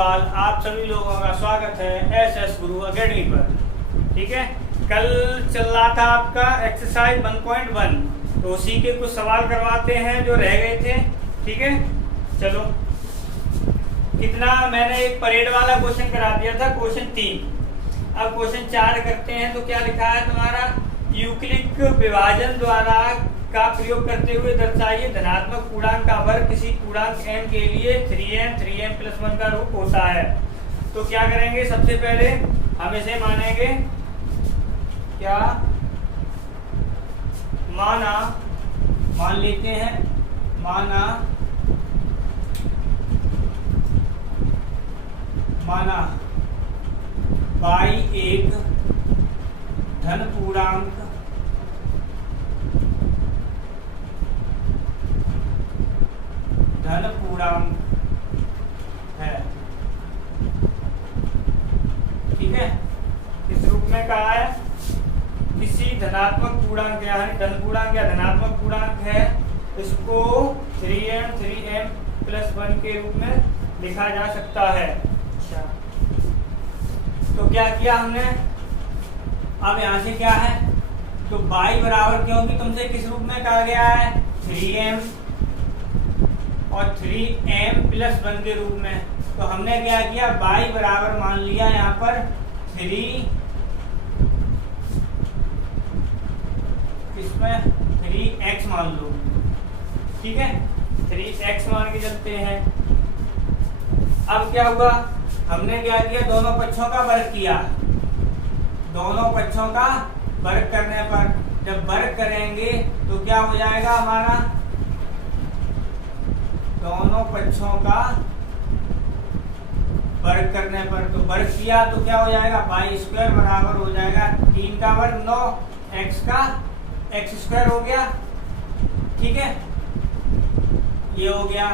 सवाल आप सभी लोगों का स्वागत है एस गुरु अकेडमी पर। ठीक है, कल चल रहा था आपका एक्सरसाइज 1.1, तो उसी के कुछ सवाल करवाते हैं जो रह गए थे। ठीक है, चलो कितना मैंने एक परेड वाला क्वेश्चन करा दिया था, क्वेश्चन 3। अब क्वेश्चन 4 करते हैं। तो क्या लिखा है तुम्हारा, यूक्लिड विभाजन द्वारा का प्रयोग करते हुए दर्शाइए धनात्मक पूर्णांक का वर्ग किसी पूर्णांक m के लिए 3m प्लस 1 का रूप होता है। तो क्या करेंगे, सबसे पहले हम इसे मानेंगे क्या, मान लेते हैं, माना बाई एक धन पूर्णांक है। ठीक है, इस रूप में कहा है किसी धनात्मक पूर्णांक यानी धन पूर्णांक या धनात्मक पूर्णांक है, इसको 3m प्लस 1 के रूप में लिखा जा सकता है। अच्छा, तो क्या किया हमने, अब यहाँ से क्या है, तो y बराबर, क्योंकि तुमसे किस रूप में कहा गया है 3m और 3m प्लस 1 के रूप में, तो हमने क्या किया, y बराबर मान लिया यहाँ पर 3x मान लो। ठीक है, 3x मान के चलते हैं। अब क्या हुआ, हमने क्या किया, दोनों पक्षों का वर्ग किया। दोनों पक्षों का वर्ग करने पर, जब वर्ग करेंगे तो क्या हो जाएगा हमारा, दोनों पक्षों का वर्ग करने पर, तो वर्ग किया तो क्या हो जाएगा, वाई स्क्वायर बराबर हो जाएगा 3 का वर्ग 9, x का x स्क्वायर हो गया। ठीक है, ये हो गया।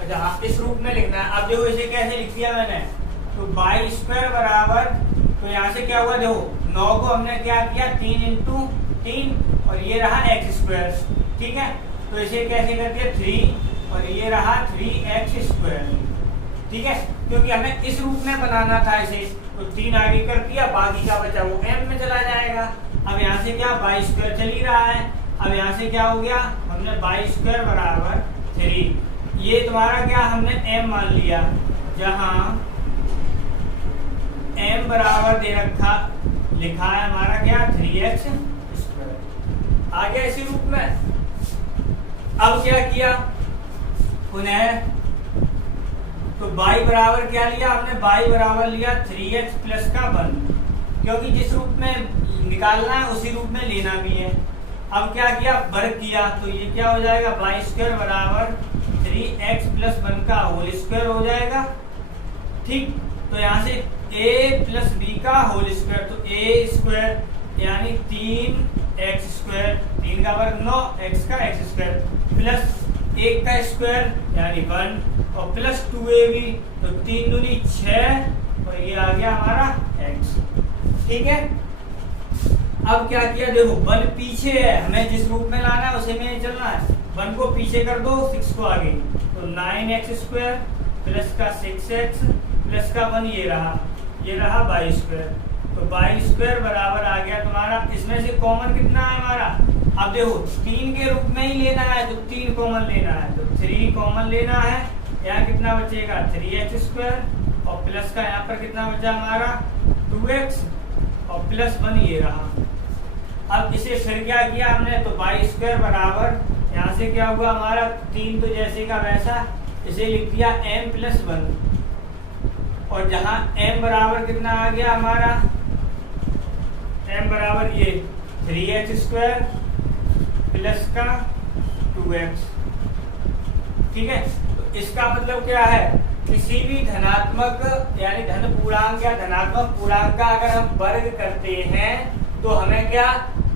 अच्छा, इस रूप में लिखना है। अब देखो इसे कैसे लिख दिया मैंने, तो वाई स्क्वायर बराबर, तो यहाँ से क्या हुआ, देखो 9 को हमने क्या किया 3 इंटू 3 और ये रहा x स्क्वायर। ठीक है, तो इसे कैसे कर दिया 3 और ये रहा 3x स्क्वायर। ठीक है, क्योंकि हमें इस रूप में बनाना था इसे, तो 3 आगे कर दिया, बाकी का बचा वो m में चला जाएगा। अब यहाँ से क्या वाई स्क्वायर चल ही रहा है, अब यहाँ से क्या हो गया, हमने वाई स्क्वायर बराबर 3, ये तुम्हारा क्या हमने m मान लिया, जहाँ m बराबर दे रखा, लिखा है हमारा क्या 3x स्क्वायर, आ गया इसी रूप में। अब क्या किया पुनः, तो y बराबर क्या लिया हमने, y बराबर लिया 3x प्लस का 1, क्योंकि जिस रूप में निकालना है उसी रूप में लेना भी है। अब क्या किया, वर्ग किया, तो ये क्या हो जाएगा, y स्क्वायर बराबर 3x प्लस 1 का होल स्क्वायर हो जाएगा। ठीक, तो यहाँ से a प्लस b का होल स्क्वायर, तो a स्क्वायर यानी 3x स्क्वायर, 3 का वर्ग 9, x का x स्क्वायर प्लस 1 का स्क्वायर यानी 1 और प्लस 2ab, तो 3 दूनी 6 और ये आ गया हमारा x। ठीक है, अब क्या किया, देखो 1 पीछे है, हमें जिस रूप में लाना है उसे में चलना है, 1 को पीछे कर दो, 6 को आगे, तो 9x स्क्वायर प्लस का 6x प्लस का 1, ये रहा वाई स्क्वायर। तो वाई स्क्वायर बराबर आ गया तुम्हारा, इसमें से कॉमन कितना है हमारा, अब देखो 3 के रूप में ही लेना है, तो 3 कॉमन लेना है, तो 3 कॉमन लेना है, यहाँ कितना बचेगा 3x स्क्वायर और प्लस का यहाँ पर कितना बचा हमारा 2x और प्लस 1, ये रहा। अब इसे फिर क्या किया हमने, तो वाई स्क्वायर बराबर, यहाँ से क्या हुआ हमारा 3 तो जैसे का वैसा, इसे लिख दिया m प्लस 1, और जहां m बराबर कितना आ गया हमारा, m बराबर ये 3x स्क्वायर प्लस का 2x। ठीक है, तो इसका मतलब क्या है, किसी भी धनात्मक यानी धन पूर्णांक या धनात्मक पूर्णांक का अगर हम वर्ग करते हैं तो हमें क्या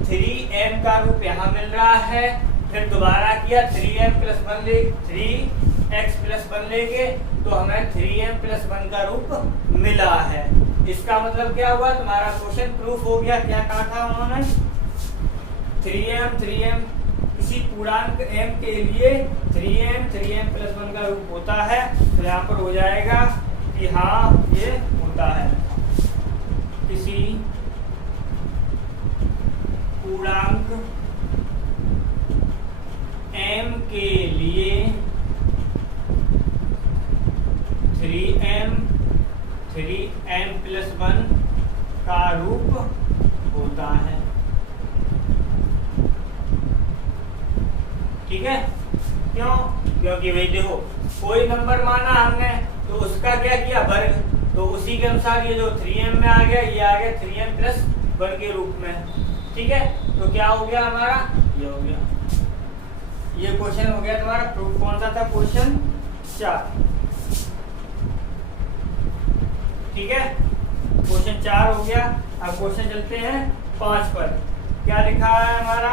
3m का रूप यहाँ मिल रहा है, फिर दोबारा किया 3m प्लस 1 ले 3x प्लस 1 लेंगे तो हमें 3m प्लस 1 का रूप मिला है। इसका मतलब क्या हुआ, तुम्हारा क्वेश्चन प्रूफ हो गया। क्या कहा था उन्होंने, 3m किसी पूर्णांक m के लिए 3m प्लस 1 का रूप होता है। तो यहाँ पर हो जाएगा कि हाँ ये होता है। किसी पूर्णांक m के लिए 3m प्लस 1 का रूप होता है। ठीक है, क्यों? क्योंकि भाई देखो कोई नंबर माना हमने तो उसका क्या किया, वर्ग, तो उसी के अनुसार ये जो 3m में आ गया, ये आ गया 3m प्लस 1 के रूप में। ठीक है, तो क्या हो गया हमारा, ये हो गया, ये क्वेश्चन हो गया तुम्हारा प्रूफ। कौन सा था, क्वेश्चन 4। ठीक है, क्वेश्चन 4 हो गया। अब क्वेश्चन चलते हैं 5 पर। क्या लिखा है हमारा,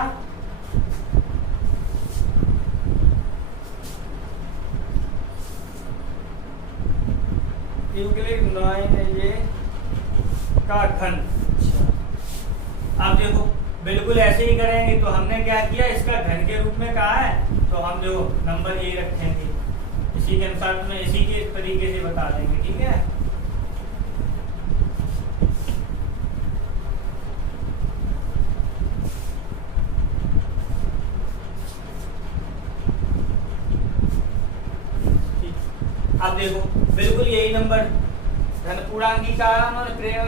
यूक्लिड 9a का घन। अब देखो बिल्कुल ऐसे ही करेंगे। तो हमने क्या किया, इसका घन के रूप में कहा है, तो हम जो नंबर ये रखेंगे, इसी के अनुसार में इसी के तरीके से बता देंगे। ठीक है, अब देखो बिल्कुल यही नंबर धन पूर्णांक का उन्होंने प्रयोग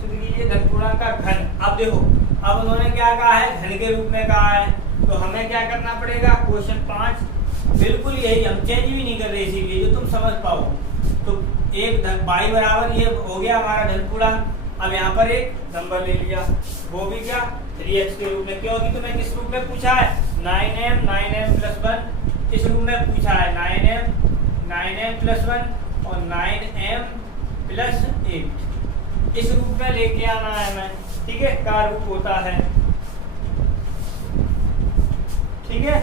सिद्ध कीजिए, धन पूर्णांक का घन। अब देखो अब उन्होंने क्या कहा है, घन के रूप में कहा है, तो हमें क्या करना पड़ेगा, क्वेश्चन 5 बिल्कुल यही, हम चेंज भी नहीं कर रहे इसीलिए जो तुम समझ पाओ। तो एक धन y बराबर ये हो गया हमारा धन पूर्णांक। अब यहाँ पर एक नंबर ले लिया, वो भी क्या 3x के रूप में, क्योंकि तुम्हें किस रूप में पूछा है, 9m प्लस 1 इस रूप में पूछा है, 9m प्लस 1 और 9m प्लस 8 इस रूप में लेके आना है हमें। ठीक है, का रूप होता है। ठीक है,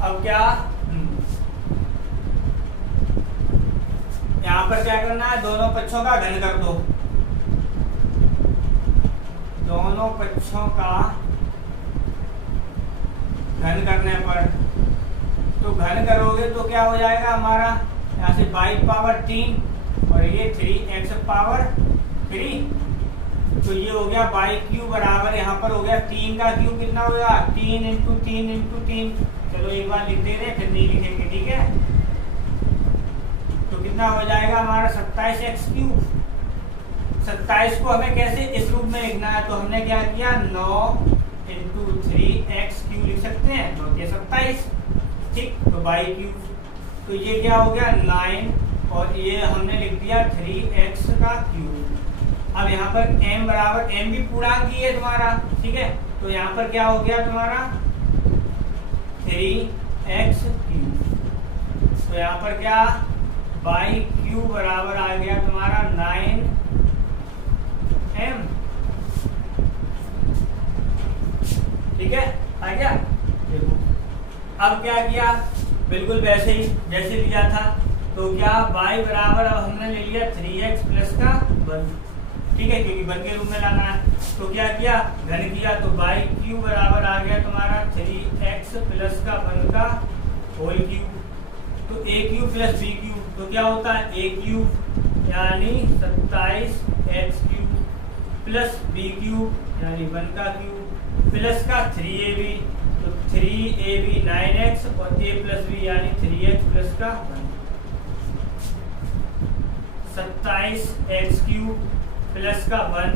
अब क्या यहाँ पर क्या करना है, दोनों पक्षों का घन कर दो। दोनों पक्षों का घन करने पर, तो घन करोगे तो क्या हो जाएगा हमारा, यहाँ से y पावर 3 और ये 3x पावर 3, तो ये हो गया y क्यूब बराबर, यहाँ पर हो गया 3 का क्यूब कितना होगा, 3 इंटू 3 इंटू 3। चलो एक बार लिख दे रहे फिर नहीं लिखेंगे। ठीक है, तो कितना हो जाएगा हमारा 27x क्यूब। 27 को हमें कैसे इस रूप में लिखना है, तो हमने क्या किया, 9 इंटू 3x क्यूब लिख सकते हैं, 9 के 27। ठीक, तो y क्यूब, तो ये क्या हो गया 9 और ये हमने लिख दिया 3x का क्यूब। अब यहाँ पर m बराबर, m भी पूर्णांक ही है तुम्हारा। ठीक है, तो यहाँ पर क्या हो गया तुम्हारा 3x क्यूब। तो यहाँ पर क्या y क्यूब बराबर आ गया तुम्हारा 9m। ठीक है, आ गया। देखो अब क्या किया, बिल्कुल वैसे ही जैसे लिया था, तो क्या y बराबर, अब हमने ले लिया 3x प्लस का 1। ठीक है, क्योंकि 1 के रूप में लाना है, तो क्या किया, घन किया, तो y क्यूब बराबर आ गया तुम्हारा 3x प्लस का 1 का होल क्यूब। तो a cube plus b cube, तो क्या होता है a क्यूब यानी 27x cube plus b cube यानी 1 का क्यूब प्लस का 3ab, तो 3ab 9x और a प्लस b यानी 3x प्लस का 1। 27x क्यूब प्लस का 1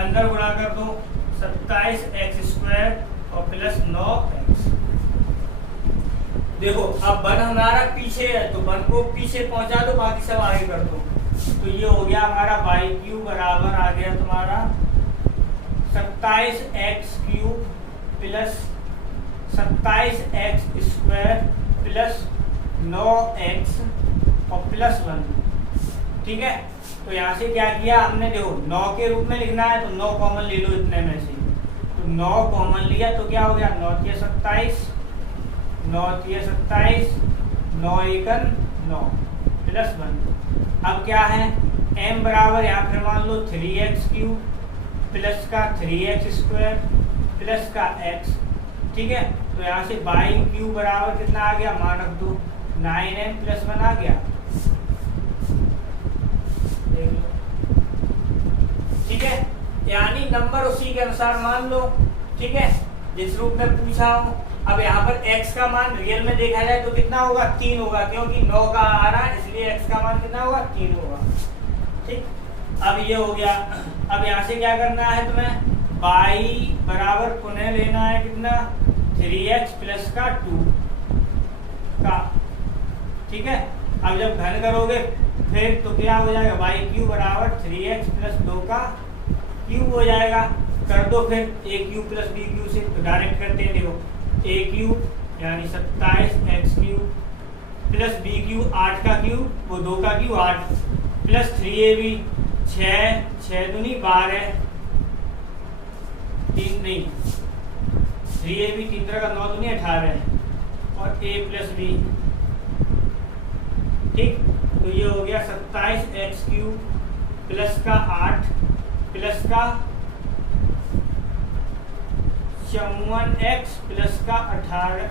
अंदर गुणा कर दो, 27x स्क्वायर और प्लस 9x। देखो अब 1 हमारा पीछे है, तो 1 को पीछे पहुंचा दो, बाकी सब आगे कर दो। तो ये हो गया हमारा y क्यूब बराबर आ गया तुम्हारा 27x cube plus 27x square plus 9x और प्लस 1। ठीक है, तो यहाँ से क्या किया हमने, देखो 9 के रूप में लिखना है, तो 9 कॉमन ले लो इतने में से, तो 9 कॉमन लिया, तो क्या हो गया 9 के 27, 9 के 27, 9 एकन 9 प्लस 1। अब क्या है m बराबर यहाँ फिर मान लो 3x³ प्लस का 3x² प्लस का x, ठीक है। तो यहाँ से y³ बराबर कितना आ गया, मान रख दो 9m + 1 आ गया, देख लो, ठीक है। यानी नंबर उसी के अनुसार मान लो, ठीक है, जिस रूप में पूछा हो। अब यहाँ पर x का मान रियल में देखा जाए तो कितना होगा, 3 होगा, क्योंकि 9 का आ रहा है, इसलिए x का मान कितना होगा, 3 होगा, ठीक। अब ये हो गया। अब यहाँ से क्या करना है तुम्हें, y बराबर पुनः लेना है कितना, 3x प्लस का 2 का, ठीक है। अब जब घन करोगे फिर तो क्या हो जाएगा, y³ बराबर 3x प्लस 2 का क्यूब हो जाएगा। कर दो फिर a³ प्लस b³ से, तो डायरेक्ट करते हैं, देखो a³ यानी 27x³ प्लस b³ 8 का क्यूब, वो 2 का क्यूब 8 प्लस 3ab 6 दूनी 12 3 नहीं 3ab 3 का 9 दूनी 18 और a प्लस b, ठीक। तो ये हो गया 27x³ प्लस का 8 प्लस का 54x प्लस का 18,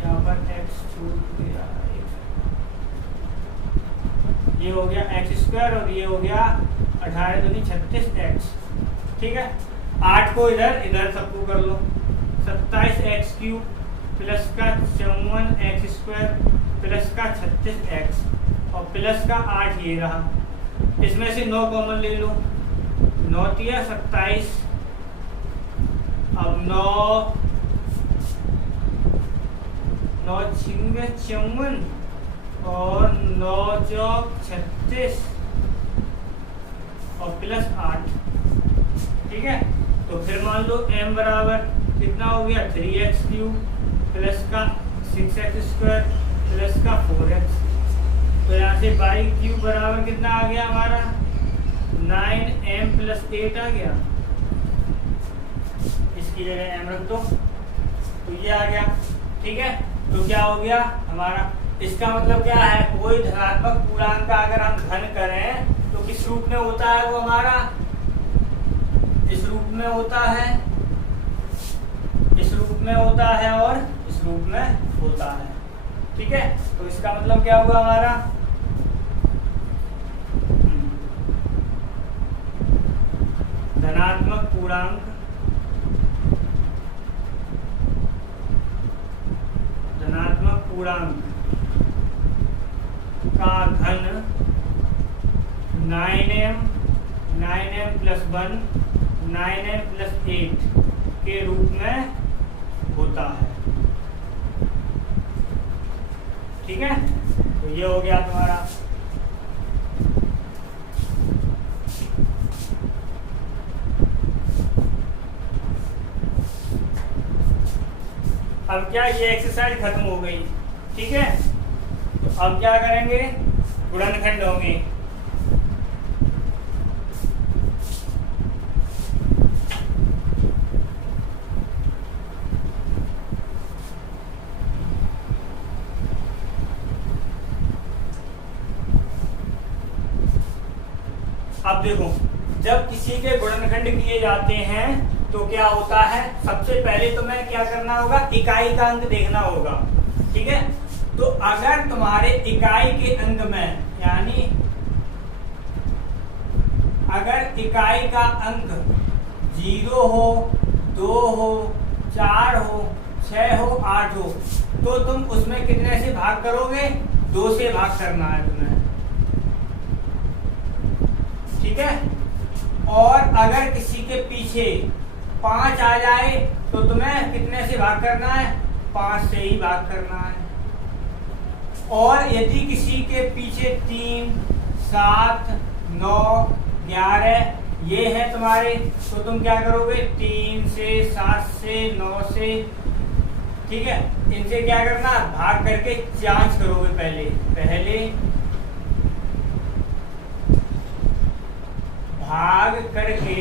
यहाँ पर x छूट गया, ये हो गया x² और ये हो गया 18 दूनी 36x, ठीक है। 8 को इधर इधर सबको कर लो, 27x³ प्लस का 54x² प्लस का 36x और प्लस का 8 ये रहा। इसमें से 9 कॉमन ले लो, 9 तिया 27, अब 9 छिंगे 54 और 9 चौक 36 और प्लस 8, ठीक है। तो फिर मान लो m बराबर कितना हो गया, 3x³ प्लस का 6x² प्लस का 4x। तो यहाँ से y³ बराबर कितना आ गया हमारा, 9m + 8 आ गया, इसकी जगह m रख दो, तो ये आ गया, ठीक है। तो क्या हो गया हमारा, इसका मतलब क्या है, कोई धनात्मक पूर्णांक का अगर हम घन करें तो किस रूप में होता है, वो हमारा इस रूप में होता है, इस रूप में होता है और इस रूप में होता है, ठीक है। तो इसका मतलब क्या हुआ हमारा, धनात्मक पूर्णांक का घन 9m + 1 9m + 8 के रूप में होता है, ठीक है। तो ये हो गया तुम्हारा। अब क्या, ये एक्सरसाइज खत्म हो गई, ठीक है। तो अब क्या करेंगे, गुणनखंड होंगे। अब देखो, जब किसी के गुणनखंड किए जाते हैं तो क्या होता है, सबसे पहले तो मैं क्या करना होगा, इकाई का अंक देखना होगा, ठीक है। तो अगर तुम्हारे इकाई के अंक में, यानी अगर इकाई का अंक 0 हो, 2 हो, 4 हो, 6 हो, 8 हो, तो तुम उसमें कितने से भाग करोगे, 2 से भाग करना है तुम्हें, ठीक है। और अगर किसी के पीछे 5 आ जाए तो तुम्हें कितने से भाग करना है, 5 से ही भाग करना है। और यदि किसी के पीछे 3, 7, 9, 11 ये है तुम्हारे, तो तुम क्या करोगे, 3 से, 7 से, 9 से, ठीक है, इनसे क्या करना, भाग करके जांच करोगे। पहले भाग करके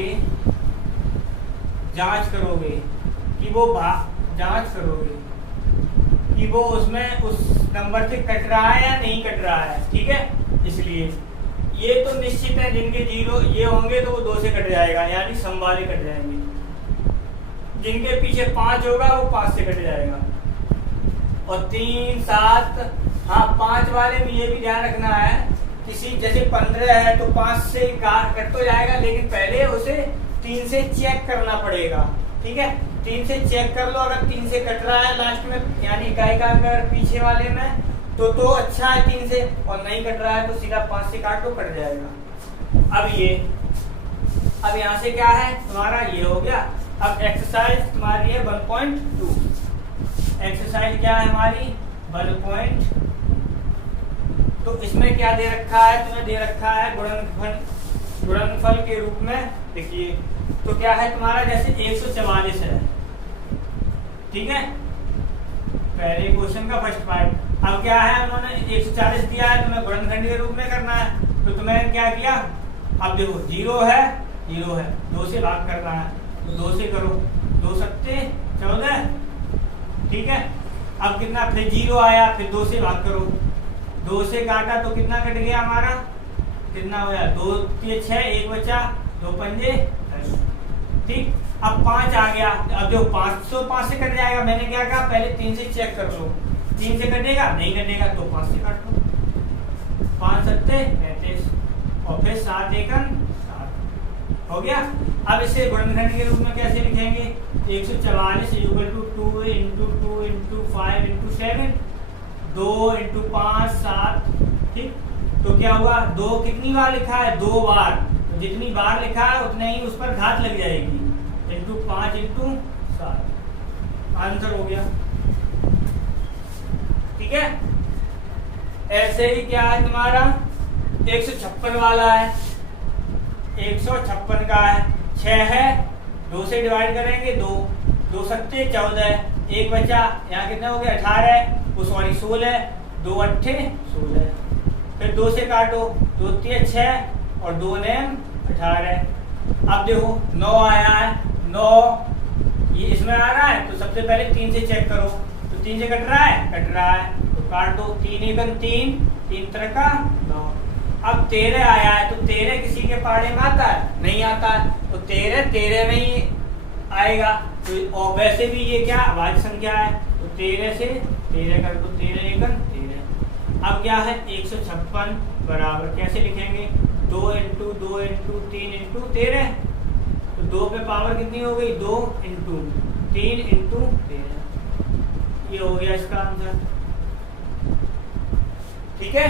जांच करोगे कि वो जांच करोगे कि वो उसमें उस नंबर से कट रहा है या नहीं कट रहा है, ठीक है। इसलिए ये तो निश्चित है, जिनके 0 ये होंगे तो वो 2 से कट जाएगा, यानी सम वाले कट जाएंगे। जिनके पीछे 5 होगा वो 5 से कट जाएगा। और 3, 7, हाँ 5 वाले में ये भी ध्यान रखना है, किसी जैसे 15 है तो 5 से कट तो जाएगा, लेकिन पहले उसे 3 से चेक करना पड़ेगा। ठीक है, 3 से चेक कर लो, अगर 3 से कट रहा है लास्ट में यानी इकाई का अगर पीछे वाले में तो अच्छा है 3 से, और नहीं कट रहा है तो सीधा 5 से काट दो, कट जाएगा। अब यहाँ से क्या है तुम्हारा, ये हो गया। अब एक्सरसाइज तुम्हारी है 1.2। एक्सरसाइज क्या है हमारी 1. तो इसमें क्या दे रखा है, तुम्हें दे रखा है गुणनफल के रूप में। देखिए तो क्या है तुम्हारा, जैसे 144 है, ठीक है, पहले क्वेश्चन का फर्स्ट पार्ट। अब क्या है, उन्होंने 140 दिया है, तुम्हें गुणनखंड के रूप में करना है, तो तुम्हें क्या किया, अब देखो 0 है 2 से भाग करना है, तो 2 से करो, 2 सत्ते 14, ठीक है। अब कितना, फिर 0 आया, फिर 2 से भाग करो, 2 से काटा तो कितना कट गया हमारा, कितना हो गया 2 3 6, 1 बचा, 2 पंजे 10, ठीक। अब 5 आ गया, अब जो 505 से कट जाएगा, मैंने क्या कहा पहले 3 से चेक कर लो, 3 से कटेगा, नहीं कटेगा तो 5 से काट लो, 5 सत्ते 35, और फिर 7 एकन 7 हो गया। अब इसे गुणनखंड के रूप में कैसे लिखेंगे, 144 = 2 × 2 × 5 × 7, 2 × 5 7, ठीक। तो क्या हुआ, 2 कितनी बार लिखा है, 2 बार, तो जितनी बार लिखा है उतने ही उस पर घात लग जाएगी, × 5 × 7, आंसर हो गया, ठीक है। ऐसे ही क्या है तुम्हारा 156 वाला है, 156 का है, 6 है, 2 से डिवाइड करेंगे, 2 सत्ते 14, 1 बचा, यहाँ कितने हो गए 18, वो सॉरी 16, 2 अट्ठे 16, फिर 2 से काटो, 2 3 6 और 2 9 18। अब देखो 9 आया है, 9 ये इसमें आ रहा है, तो सबसे पहले 3 से चेक करो, तो 3 से कट रहा है, तो काट दो, 3 एकम 3, 3 त्रिका 9। अब 13 आया है, तो 13 किसी के पाड़े में आता है, नहीं आता है, तो 13 में ही आएगा, तो और वैसे भी ये क्या अभाज्य संख्या है, तो 13 से 13 कर दो, 13 एकम 13। अब क्या है 156 बराबर कैसे लिखेंगे, 2 × 2 × 3 × 13, तो 2 पे पावर कितनी हो गई, 2 × 3 × 13, ये हो गया इसका आंसर, ठीक है।